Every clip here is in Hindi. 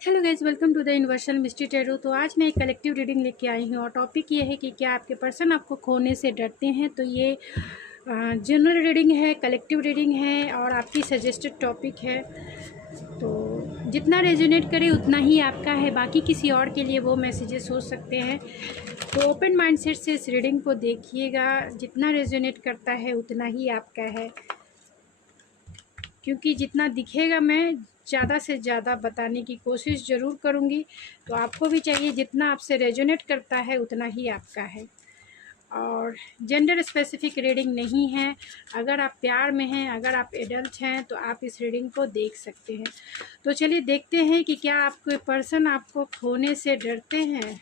Hello guys, welcome to the universal mystery tarot. तो आज मैं एक कलेक्टिव रीडिंग लेके आई हूँ और टॉपिक ये है कि क्या आपके पर्सन आपको खोने से डरते हैं। तो ये जनरल रीडिंग है, कलेक्टिव रीडिंग है और आपकी सजेस्टेड टॉपिक है। तो जितना रेजोनेट करे उतना ही आपका है, बाकी किसी और के लिए वो मैसेजेस हो सकते हैं। तो ओपन माइंडसेट से इस रीडिंग को देखिएगा, जितना रेजोनेट करता है उतना ही आपका है, क्योंकि जितना दिखेगा मैं ज़्यादा से ज़्यादा बताने की कोशिश ज़रूर करूँगी। तो आपको भी चाहिए जितना आपसे रेजोनेट करता है उतना ही आपका है। और जेंडर स्पेसिफिक रीडिंग नहीं है। अगर आप प्यार में हैं, अगर आप एडल्ट हैं तो आप इस रीडिंग को देख सकते हैं। तो चलिए देखते हैं कि क्या आपके पर्सन आपको खोने से डरते हैं।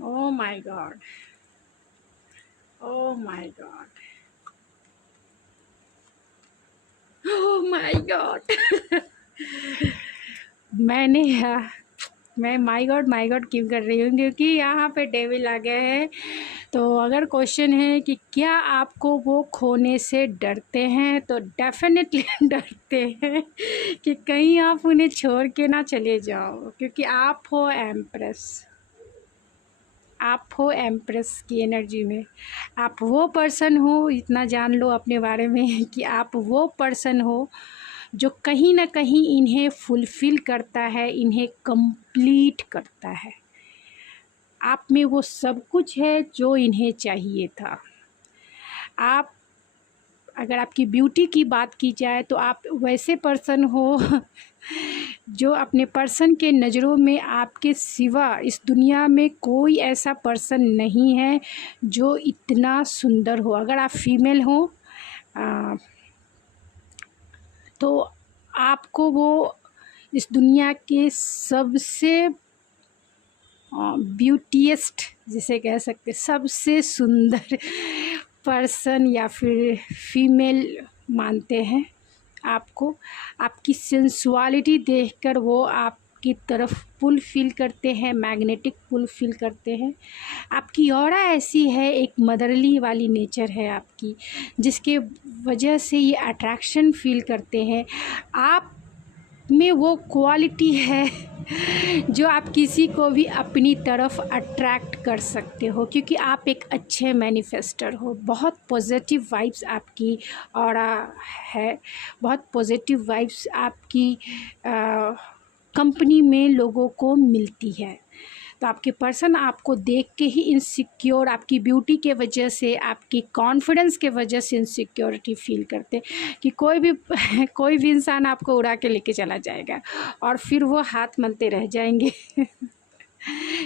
Oh my God, oh my God, oh my God. मैंने मैं माय गॉड क्यों कर रही हूँ, क्योंकि यहाँ पे डेविल आ गया है। तो अगर क्वेश्चन है कि क्या आपको वो खोने से डरते हैं, तो डेफिनेटली डरते हैं कि कहीं आप उन्हें छोड़ के ना चले जाओ, क्योंकि आप हो एम्प्रेस। आप हो एम्प्रेस की एनर्जी में। आप वो पर्सन हो, इतना जान लो अपने बारे में कि आप वो पर्सन हो जो कहीं ना कहीं इन्हें फुलफ़िल करता है, इन्हें कंप्लीट करता है। आप में वो सब कुछ है जो इन्हें चाहिए था। आप, अगर आपकी ब्यूटी की बात की जाए तो आप वैसे पर्सन हो जो अपने पर्सन के नज़रों में आपके सिवा इस दुनिया में कोई ऐसा पर्सन नहीं है जो इतना सुंदर हो। अगर आप फीमेल हो तो आपको वो इस दुनिया के सबसे ब्यूटीएस्ट, जिसे कह सकते सबसे सुंदर पर्सन या फिर फीमेल मानते हैं आपको। आपकी सेंसुअलिटी देखकर वो आपकी तरफ पुल फील करते हैं, मैग्नेटिक पुल फील करते हैं। आपकी ऑरा ऐसी है, एक मदरली वाली नेचर है आपकी, जिसके वजह से ये अट्रैक्शन फील करते हैं। आप में वो क्वालिटी है जो आप किसी को भी अपनी तरफ अट्रैक्ट कर सकते हो, क्योंकि आप एक अच्छे मैनिफेस्टर हो। बहुत पॉजिटिव वाइब्स आपकी ऑरा है, बहुत पॉजिटिव वाइब्स आपकी कंपनी में लोगों को मिलती है। तो आपके पर्सन आपको देख के ही इनसिक्योर, आपकी ब्यूटी के वजह से, आपकी कॉन्फिडेंस के वजह से इनसिक्योरिटी फील करते कि कोई भी इंसान आपको उड़ा के लेके चला जाएगा और फिर वो हाथ मलते रह जाएंगे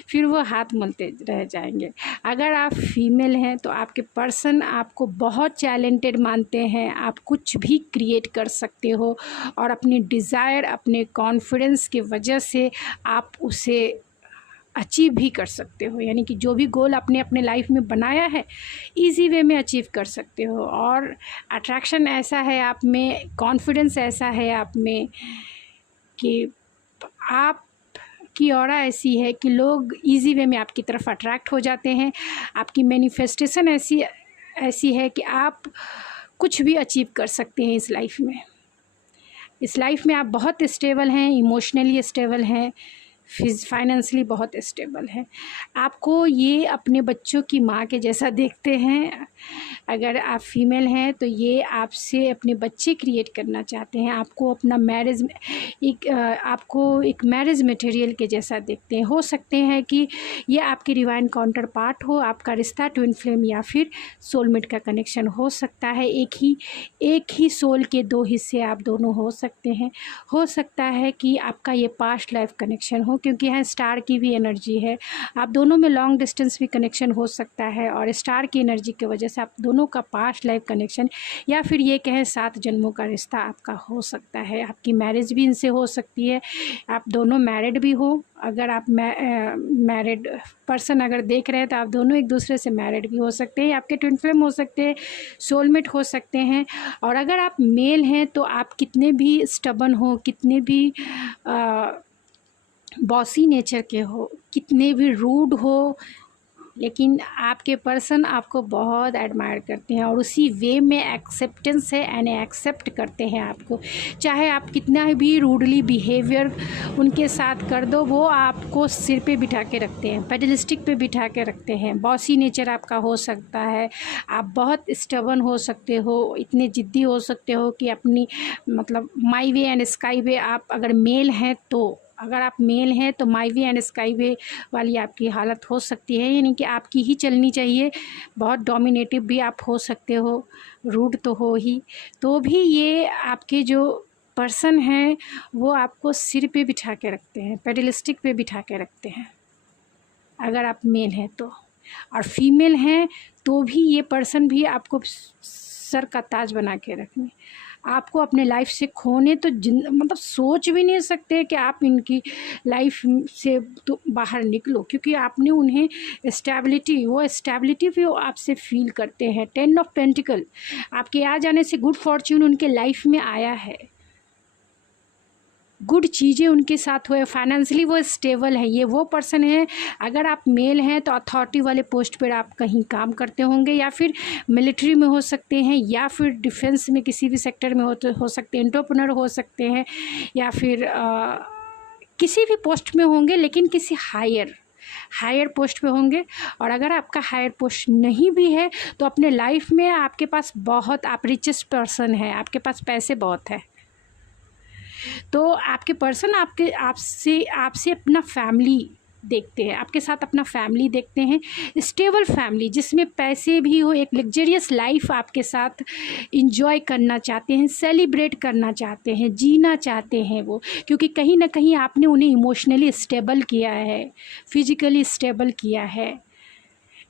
फिर वो हाथ मलते रह जाएंगे। अगर आप फीमेल हैं तो आपके पर्सन आपको बहुत टैलेंटेड मानते हैं। आप कुछ भी क्रिएट कर सकते हो और अपनी डिज़ायर, अपने कॉन्फिडेंस की वजह से आप उसे अचीव भी कर सकते हो। यानी कि जो भी गोल आपने अपने लाइफ में बनाया है, इजी वे में अचीव कर सकते हो। और अट्रैक्शन ऐसा है आप में, कॉन्फिडेंस ऐसा है आप में कि आप की ऑरा ऐसी है कि लोग इजी वे में आपकी तरफ अट्रैक्ट हो जाते हैं। आपकी मैनिफेस्टेशन ऐसी है कि आप कुछ भी अचीव कर सकते हैं इस लाइफ में। इस लाइफ में आप बहुत स्टेबल हैं, इमोशनली स्टेबल हैं, फाइनेंशियली बहुत स्टेबल है। आपको ये अपने बच्चों की माँ के जैसा देखते हैं। अगर आप फीमेल हैं तो ये आपसे अपने बच्चे क्रिएट करना चाहते हैं। आपको अपना आपको एक मैरिज मटेरियल के जैसा देखते हैं। हो सकते हैं कि ये आपके डिवाइन काउंटर पार्ट हो, आपका रिश्ता ट्विन फ्लेम या फिर सोलमेट का कनेक्शन हो सकता है। एक ही सोल के दो हिस्से आप दोनों हो सकते हैं। हो सकता है कि आपका ये पास्ट लाइफ कनेक्शन हो, क्योंकि यहाँ स्टार की भी एनर्जी है। आप दोनों में लॉन्ग डिस्टेंस भी कनेक्शन हो सकता है, और स्टार की एनर्जी की वजह से आप दोनों का पास्ट लाइफ कनेक्शन या फिर ये कहें 7 जन्मों का रिश्ता आपका हो सकता है। आपकी मैरिज भी इनसे हो सकती है, आप दोनों मैरिड भी हो। अगर आप मैरिड पर्सन अगर देख रहे हैं तो आप दोनों एक दूसरे से मैरिड भी हो सकते हैं, आपके ट्विन फ्लेम हो सकते हैं, सोलमेट हो सकते हैं। और अगर आप मेल हैं तो आप कितने भी स्टबन हो, कितने भी बॉसी नेचर के हो, कितने भी रूड हो, लेकिन आपके पर्सन आपको बहुत एडमायर करते हैं और उसी वे में एक्सेप्टेंस है एंड एक्सेप्ट करते हैं आपको। चाहे आप कितना भी रूडली बिहेवियर उनके साथ कर दो, वो आपको सिर पे बिठा के रखते हैं, पेडलिस्टिक पे बिठा के रखते हैं। बॉसी नेचर आपका हो सकता है, आप बहुत स्टबन हो सकते हो, इतने ज़िद्दी हो सकते हो कि अपनी मतलब माई वे एंड स्काई वे आप अगर मेल हैं तो, अगर आप मेल हैं तो माई वे एंड स्काई वे वाली आपकी हालत हो सकती है, यानी कि आपकी ही चलनी चाहिए। बहुत डोमिनेटिव भी आप हो सकते हो, रूड तो हो ही, तो भी ये आपके जो पर्सन हैं वो आपको सिर पे बिठा के रखते हैं, पेडलिस्टिक पे बिठा के रखते हैं अगर आप मेल हैं तो। और फीमेल हैं तो भी ये पर्सन भी आपको सर का ताज बना के रखेंगे, आपको अपने लाइफ से खोने तो मतलब सोच भी नहीं सकते कि आप इनकी लाइफ से तो बाहर निकलो, क्योंकि आपने उन्हें वो स्टेबिलिटी भी वो आपसे फील करते हैं। 10 ऑफ पेंटिकल आपके आ जाने से गुड फॉर्च्यून उनके लाइफ में आया है, गुड चीज़ें उनके साथ हुए, फाइनेंशियली वो स्टेबल है। ये वो पर्सन है, अगर आप मेल हैं तो अथॉरिटी वाले पोस्ट पर आप कहीं काम करते होंगे, या फिर मिलिट्री में हो सकते हैं, या फिर डिफेंस में किसी भी सेक्टर में हो सकते हैं, एंटरप्रेन्योर हो सकते हैं, या फिर किसी भी पोस्ट में होंगे, लेकिन किसी हायर पोस्ट पे होंगे। और अगर आपका हायर पोस्ट नहीं भी है तो अपने लाइफ में आपके पास बहुत, आप रिचेस्ट पर्सन है, आपके पास पैसे बहुत है, तो आपके पर्सन आपसे अपना फैमिली देखते हैं, आपके साथ अपना फैमिली देखते हैं, स्टेबल फैमिली जिसमें पैसे भी हो, एक लग्जरियस लाइफ आपके साथ इंजॉय करना चाहते हैं, सेलिब्रेट करना चाहते हैं, जीना चाहते हैं वो, क्योंकि कहीं ना कहीं आपने उन्हें इमोशनली स्टेबल किया है, फिजिकली स्टेबल किया है,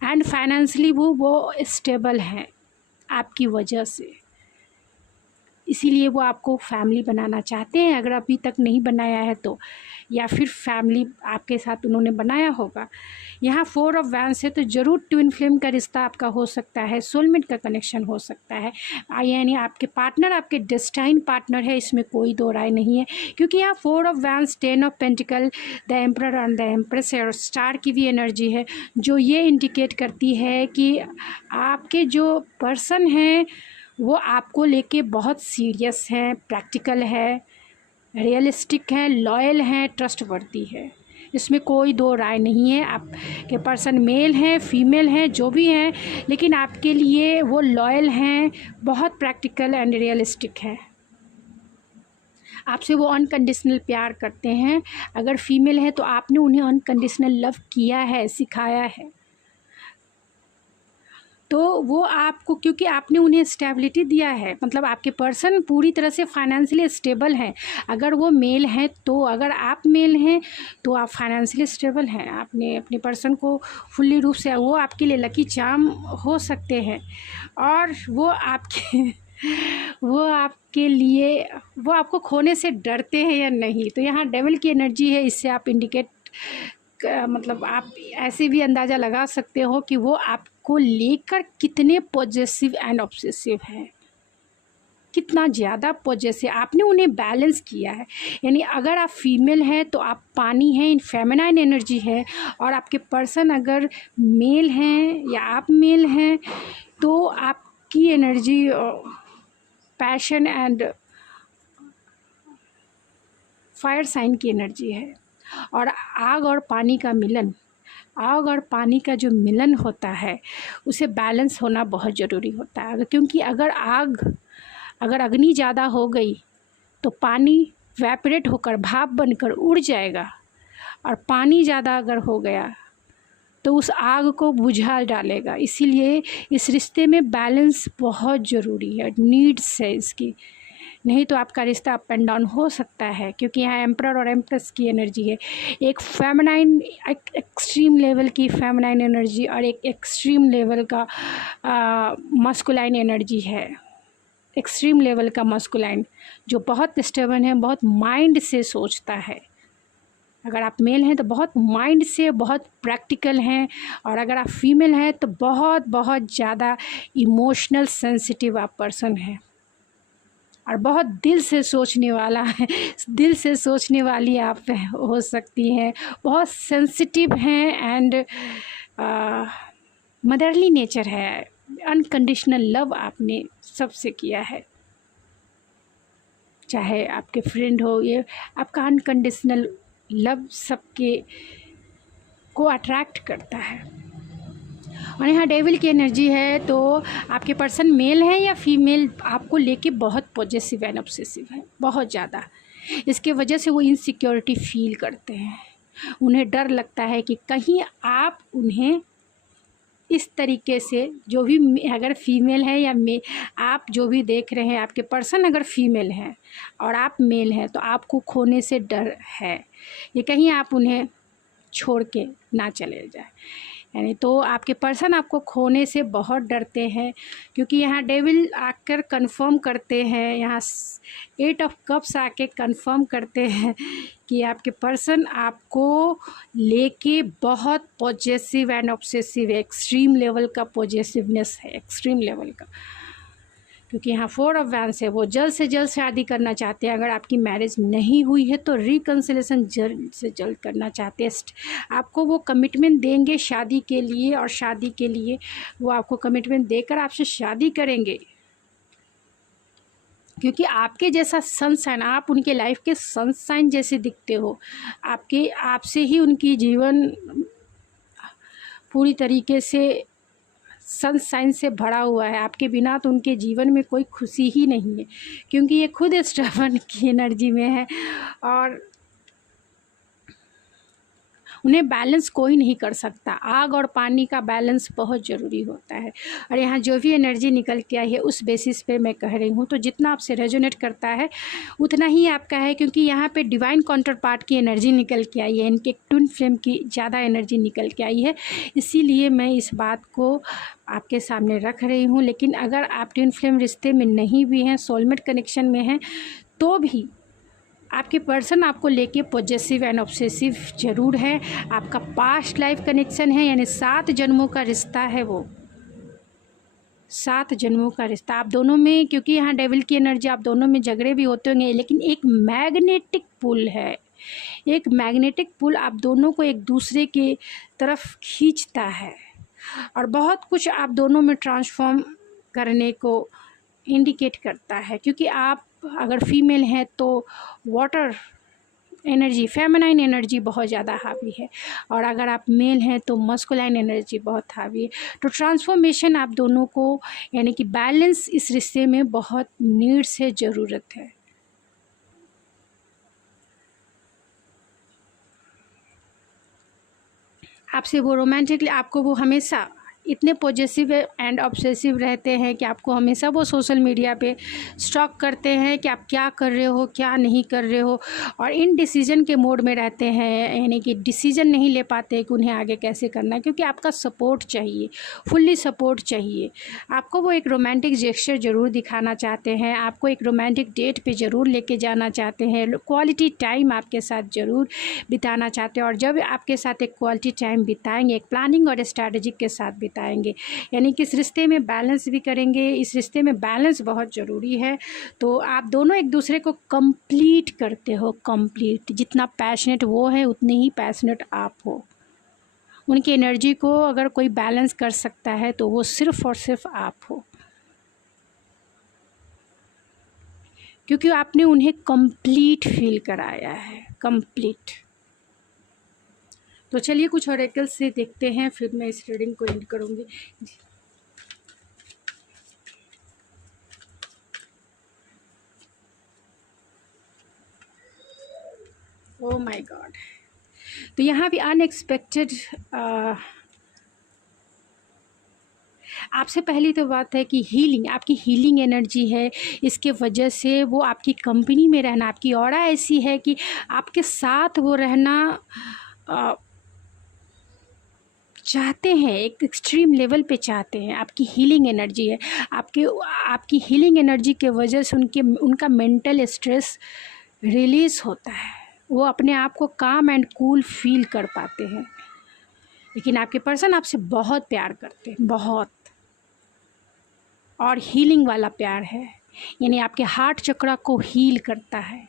एंड फाइनेंशियली वो स्टेबल हैं आपकी वजह से। इसीलिए वो आपको फैमिली बनाना चाहते हैं, अगर अभी तक नहीं बनाया है तो, या फिर फैमिली आपके साथ उन्होंने बनाया होगा। यहाँ 4 ऑफ वैंड्स है तो ज़रूर ट्विन फ्लेम का रिश्ता आपका हो सकता है, सोलमेट का कनेक्शन हो सकता है, यानी आपके पार्टनर आपके डेस्टाइन पार्टनर है, इसमें कोई दो राय नहीं है। क्योंकि यहाँ 4 of wands, 10 of pentacle, the emperor and the empress है, और स्टार की भी एनर्जी है, जो ये इंडिकेट करती है कि आपके जो पर्सन हैं वो आपको लेके बहुत सीरियस हैं, प्रैक्टिकल है, रियलिस्टिक है, लॉयल हैं, ट्रस्टवर्दी है, इसमें कोई दो राय नहीं है। आपके पर्सन मेल हैं, फीमेल हैं, जो भी हैं, लेकिन आपके लिए वो लॉयल हैं, बहुत प्रैक्टिकल एंड रियलिस्टिक है, आपसे वो अनकंडीशनल प्यार करते हैं। अगर फीमेल है तो आपने उन्हें अनकंडीशनल लव किया है, सिखाया है, तो वो आपको, क्योंकि आपने उन्हें स्टेबिलिटी दिया है, मतलब आपके पर्सन पूरी तरह से फाइनेंशियली स्टेबल हैं। अगर वो मेल हैं तो, अगर आप मेल हैं तो आप फाइनेंशियली स्टेबल हैं, आपने अपने पर्सन को फुल्ली रूप से, वो आपके लिए लकी चार्म हो सकते हैं, और वो आपके लिए, वो आपको खोने से डरते हैं या नहीं। तो यहाँ डेविल की एनर्जी है, इससे आप इंडिकेट मतलब आप ऐसे भी अंदाज़ा लगा सकते हो कि वो आपको लेकर कितने पॉजेसिव एंड ऑब्सेसिव हैं, कितना ज़्यादा पॉजेसिव, आपने उन्हें बैलेंस किया है। यानी अगर आप फीमेल हैं तो आप पानी हैं, फेमिनाइन एनर्जी है, और आपके पर्सन अगर मेल हैं या आप मेल हैं तो आपकी energy passion and fire sign की एनर्जी है। और आग और पानी का मिलन, आग और पानी का जो मिलन होता है उसे बैलेंस होना बहुत ज़रूरी होता है, क्योंकि अगर अग्नि ज़्यादा हो गई तो पानी वेपरेट होकर, भाप बनकर उड़ जाएगा, और पानी ज़्यादा अगर हो गया तो उस आग को बुझा डालेगा। इसीलिए इस रिश्ते में बैलेंस बहुत ज़रूरी है, नीड्स है इसकी, नहीं तो आपका रिश्ता अप एंड डाउन हो सकता है, क्योंकि यहाँ एम्परर और एम्प्रेस की एनर्जी है। एक फेमिनाइन, एक एक्सट्रीम लेवल की फेमिनाइन एनर्जी और एक एक्सट्रीम लेवल का मस्कुलाइन एनर्जी है। एक्सट्रीम लेवल का मस्कुलाइन जो बहुत स्टेबल है, बहुत माइंड से सोचता है। अगर आप मेल हैं तो बहुत माइंड से, बहुत प्रैक्टिकल हैं, और अगर आप फीमेल हैं तो बहुत बहुत ज़्यादा इमोशनल सेंसिटिव आप पर्सन हैं, और बहुत दिल से सोचने वाला है, दिल से सोचने वाली आप हो सकती हैं। बहुत सेंसिटिव हैं एंड मदरली नेचर है। अनकंडीशनल लव आपने सबसे किया है, चाहे आपके फ्रेंड हो, ये आपका अनकंडीशनल लव सबके को अट्रैक्ट करता है। और यहाँ डेविल की एनर्जी है, तो आपके पर्सन मेल है या फीमेल, आपको लेके बहुत पॉजेसिव एंड ऑब्सेसिव है, बहुत ज़्यादा। इसके वजह से वो इनसिक्योरिटी फील करते हैं। उन्हें डर लगता है कि कहीं आप उन्हें इस तरीके से, जो भी अगर फीमेल है या आप जो भी देख रहे हैं, आपके पर्सन अगर फीमेल हैं और आप मेल हैं, तो आपको खोने से डर है, ये कहीं आप उन्हें छोड़ के ना चले जाए। यानी तो आपके पर्सन आपको खोने से बहुत डरते हैं, क्योंकि यहाँ डेविल आकर कंफर्म करते हैं, यहाँ 8 ऑफ कप्स आके कंफर्म करते हैं कि आपके पर्सन आपको लेके बहुत पॉजेसिव एंड ऑब्सेसिव है। एक्सट्रीम लेवल का पॉजेसिवनेस है, एक्सट्रीम लेवल का, क्योंकि यहाँ 4 ऑफ वैंड्स है। वो जल्द से जल्द शादी करना चाहते हैं। अगर आपकी मैरिज नहीं हुई है तो रिकन्सिलेशन जल्द से जल्द करना चाहते हैं। आपको वो कमिटमेंट देंगे शादी के लिए, और शादी के लिए वो आपको कमिटमेंट देकर आपसे शादी करेंगे, क्योंकि आपके जैसा सनशाइन, आप उनके लाइफ के सनशाइन जैसे दिखते हो। आपसे ही उनकी जीवन पूरी तरीके से सनशाइन से भरा हुआ है। आपके बिना तो उनके जीवन में कोई खुशी ही नहीं है, क्योंकि ये खुद स्ट्रगल की एनर्जी में है, और उन्हें बैलेंस कोई नहीं कर सकता। आग और पानी का बैलेंस बहुत ज़रूरी होता है। और यहाँ जो भी एनर्जी निकल के आई है उस बेसिस पे मैं कह रही हूँ, तो जितना आपसे रेजोनेट करता है उतना ही आपका है, क्योंकि यहाँ पे डिवाइन काउंटर पार्ट की एनर्जी निकल के आई है, इनके ट्विन फ्लेम की ज़्यादा एनर्जी निकल के आई है, इसीलिए मैं इस बात को आपके सामने रख रही हूँ। लेकिन अगर आप ट्विन फ्लेम रिश्ते में नहीं भी हैं, सोलमेट कनेक्शन में हैं, तो भी आपके पर्सन आपको लेके पॉजेसिव एंड ऑब्सेसिव ज़रूर है। आपका पास्ट लाइफ कनेक्शन है, यानी 7 जन्मों का रिश्ता है वो, 7 जन्मों का रिश्ता आप दोनों में। क्योंकि यहाँ डेविल की एनर्जी, आप दोनों में झगड़े भी होते होंगे, लेकिन एक मैग्नेटिक पुल है, एक मैग्नेटिक पुल आप दोनों को एक दूसरे की तरफ खींचता है, और बहुत कुछ आप दोनों में ट्रांसफॉर्म करने को इंडिकेट करता है। क्योंकि आप अगर फीमेल हैं तो वाटर एनर्जी, फेमिनाइन एनर्जी बहुत ज़्यादा हावी है, और अगर आप मेल हैं तो मस्कुलाइन एनर्जी बहुत हावी है। तो ट्रांसफॉर्मेशन आप दोनों को, यानी कि बैलेंस इस रिश्ते में बहुत नीड्स है, ज़रूरत है। आपसे वो रोमांटिकली, आपको वो हमेशा इतने पॉजेसिव एंड ऑब्सेसिव रहते हैं कि आपको हमेशा वो सोशल मीडिया पे स्टॉक करते हैं कि आप क्या कर रहे हो, क्या नहीं कर रहे हो, और इन डिसीजन के मोड में रहते हैं, यानी कि डिसीजन नहीं ले पाते कि उन्हें आगे कैसे करना है, क्योंकि आपका सपोर्ट चाहिए, फुल्ली सपोर्ट चाहिए। आपको वो एक रोमांटिक जेस्चर ज़रूर दिखाना चाहते हैं, आपको एक रोमांटिक डेट पे ज़रूर लेके जाना चाहते हैं, क्वालिटी टाइम आपके साथ ज़रूर बिताना चाहते हैं। और जब आपके साथ एक क्वालिटी टाइम बिताएंगे, एक प्लानिंग और स्ट्रैटेजी के साथ बिताएंगे, यानी कि इस रिश्ते में बैलेंस भी करेंगे। इस रिश्ते में बैलेंस बहुत ज़रूरी है। तो आप दोनों एक दूसरे को कंप्लीट करते हो, कंप्लीट। जितना पैशनेट वो है उतने ही पैशनेट आप हो। उनकी एनर्जी को अगर कोई बैलेंस कर सकता है तो वो सिर्फ़ और सिर्फ आप हो, क्योंकि आपने उन्हें कंप्लीट फील कराया है, कंप्लीट। तो चलिए कुछ ऑरेकल से देखते हैं, फिर मैं इस रीडिंग को एंड करूँगी। Oh my God. तो यहाँ भी अनएक्सपेक्टेड आपसे पहली तो बात है कि हीलिंग, आपकी हीलिंग एनर्जी है, इसके वजह से वो आपकी कंपनी में रहना, आपकी ऑरा ऐसी है कि आपके साथ वो रहना चाहते हैं, एक एक्सट्रीम लेवल पे चाहते हैं। आपकी हीलिंग एनर्जी है, आपकी हीलिंग एनर्जी के वजह से उनका मेंटल स्ट्रेस रिलीज़ होता है, वो अपने आप को काम एंड कूल फील कर पाते हैं। लेकिन आपके पर्सन आपसे बहुत प्यार करते हैं, बहुत, और हीलिंग वाला प्यार है, यानी आपके हार्ट चक्रा को हील करता है,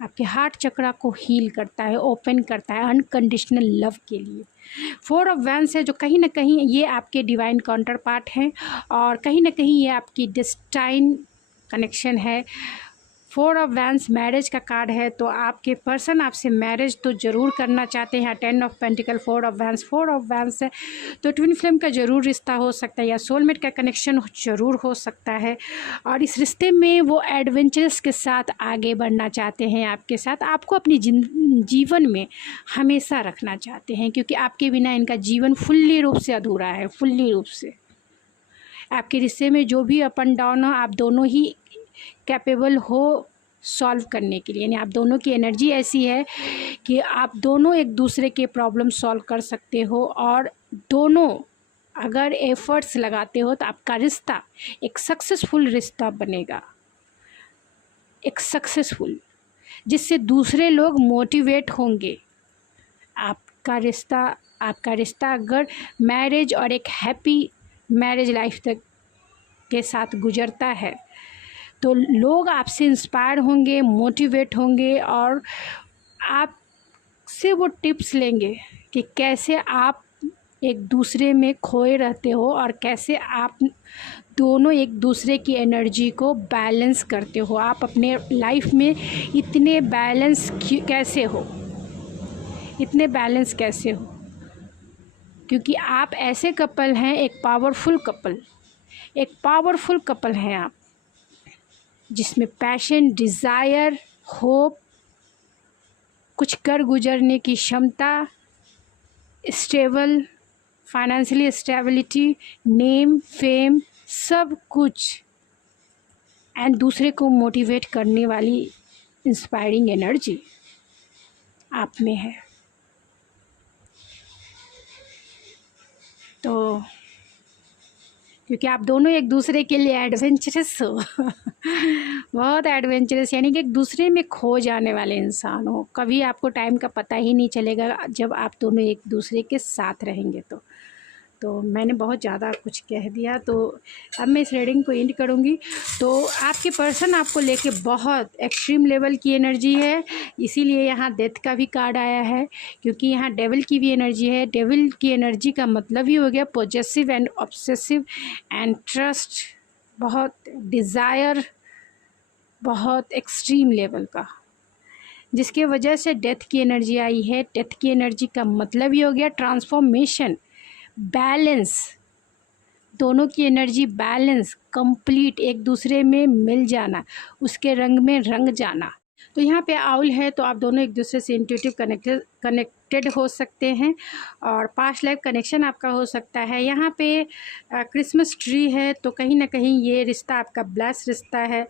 आपके हार्ट चक्रा को हील करता है, ओपन करता है अनकंडीशनल लव के लिए। 4 ऑफ वैंस है जो कहीं ना कहीं ये आपके डिवाइन काउंटर पार्ट हैं, और कहीं ना कहीं ये आपकी डेस्टाइन कनेक्शन है। 4 ऑफ वैंस मैरिज का कार्ड है, तो आपके पर्सन आपसे मैरिज तो ज़रूर करना चाहते हैं। 10 ऑफ पेंटिकल, 4 ऑफ वैंस है, तो ट्विन फ्लेम का ज़रूर रिश्ता हो सकता है, या सोलमेट का कनेक्शन ज़रूर हो सकता है, और इस रिश्ते में वो एडवेंचर्स के साथ आगे बढ़ना चाहते हैं आपके साथ, आपको अपनी जीवन में हमेशा रखना चाहते हैं, क्योंकि आपके बिना इनका जीवन फुल्ली रूप से अधूरा है, फुल्ली रूप से। आपके रिश्ते में जो भी अप एंड डाउन हो, आप दोनों ही कैपेबल हो सॉल्व करने के लिए, यानी आप दोनों की एनर्जी ऐसी है कि आप दोनों एक दूसरे के प्रॉब्लम सॉल्व कर सकते हो, और दोनों अगर एफर्ट्स लगाते हो तो आपका रिश्ता एक सक्सेसफुल रिश्ता बनेगा, एक सक्सेसफुल, जिससे दूसरे लोग मोटिवेट होंगे। आपका रिश्ता अगर मैरिज और एक हैप्पी मैरिज लाइफ तक के साथ गुजरता है, तो लोग आपसे इंस्पायर होंगे, मोटिवेट होंगे, और आपसे वो टिप्स लेंगे कि कैसे आप एक दूसरे में खोए रहते हो, और कैसे आप दोनों एक दूसरे की एनर्जी को बैलेंस करते हो। आप अपने लाइफ में इतने बैलेंस कैसे हो, क्योंकि आप ऐसे कपल हैं, एक पावरफुल कपल हैं आप, जिसमें पैशन, डिज़ायर, होप, कुछ कर गुजरने की क्षमता, stable, financially stability, name, fame, सब कुछ, एंड दूसरे को मोटिवेट करने वाली इंस्पायरिंग एनर्जी आप में है। तो क्योंकि आप दोनों एक दूसरे के लिए एडवेंचरस हो बहुत एडवेंचरस, यानी कि एक दूसरे में खो जाने वाले इंसान हो। कभी आपको टाइम का पता ही नहीं चलेगा जब आप दोनों एक दूसरे के साथ रहेंगे। तो मैंने बहुत ज़्यादा कुछ कह दिया, तो अब मैं इस रीडिंग को एंड करूँगी। तो आपके पर्सन आपको लेके बहुत एक्सट्रीम लेवल की एनर्जी है, इसीलिए यहाँ डेथ का भी कार्ड आया है, क्योंकि यहाँ डेविल की भी एनर्जी है। डेविल की एनर्जी का मतलब ही हो गया possessive and obsessive and trust, बहुत डिज़ायर, बहुत एक्सट्रीम लेवल का, जिसके वजह से डेथ की एनर्जी आई है। डेथ की एनर्जी का मतलब ही हो गया ट्रांसफॉर्मेशन, बैलेंस, दोनों की एनर्जी बैलेंस, कंप्लीट, एक दूसरे में मिल जाना, उसके रंग में रंग जाना। तो यहाँ पे आउल है, तो आप दोनों एक दूसरे से इंट्यूटिव कनेक्टेड हो सकते हैं, और पास्ट लाइफ कनेक्शन आपका हो सकता है। यहाँ पे क्रिसमस ट्री है, तो कहीं ना कहीं ये रिश्ता आपका ब्लेस रिश्ता है,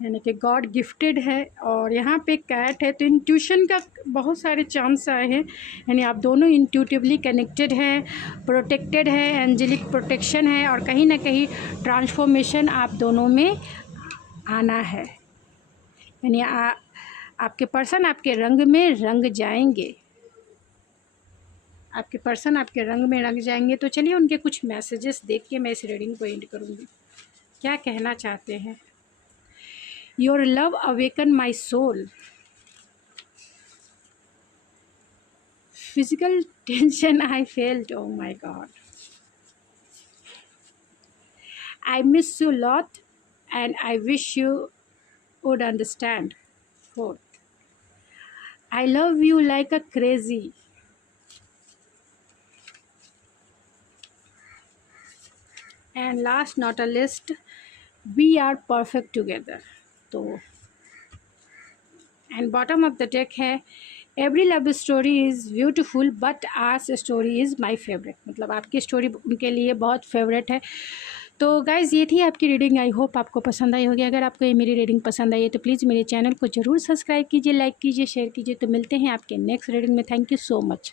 यानी कि गॉड गिफ्टेड है। और यहाँ पे कैट है, तो इंट्यूशन का बहुत सारे चांस आए हैं, यानी आप दोनों इंट्यूटिवली कनेक्टेड हैं, प्रोटेक्टेड है, एंजेलिक प्रोटेक्शन है, और कहीं ना कहीं ट्रांसफॉर्मेशन आप दोनों में आना है, यानी आपके पर्सन आपके रंग में रंग जाएंगे, आपके पर्सन आपके रंग में रंग जाएंगे। तो चलिए उनके कुछ मैसेजेस देख के मैं इस रीडिंग को एंड करूँगी। क्या कहना चाहते हैं? Your love awakened my soul. Physical tension I felt, oh my God. I miss you a lot and I wish you would understand. Fourth, I love you like a crazy. And last not a least, we are perfect together. तो and bottom of the deck है every love story is beautiful but ours story is my favourite, मतलब आपकी स्टोरी उनके लिए बहुत फेवरेट है। तो गाइज़ ये थी आपकी रीडिंग, आई होप आपको पसंद आई होगी। अगर आपको ये मेरी रीडिंग पसंद आई है तो प्लीज़ मेरे चैनल को ज़रूर सब्सक्राइब कीजिए, लाइक कीजिए, शेयर कीजिए। तो मिलते हैं आपके नेक्स्ट रीडिंग में। Thank you so much.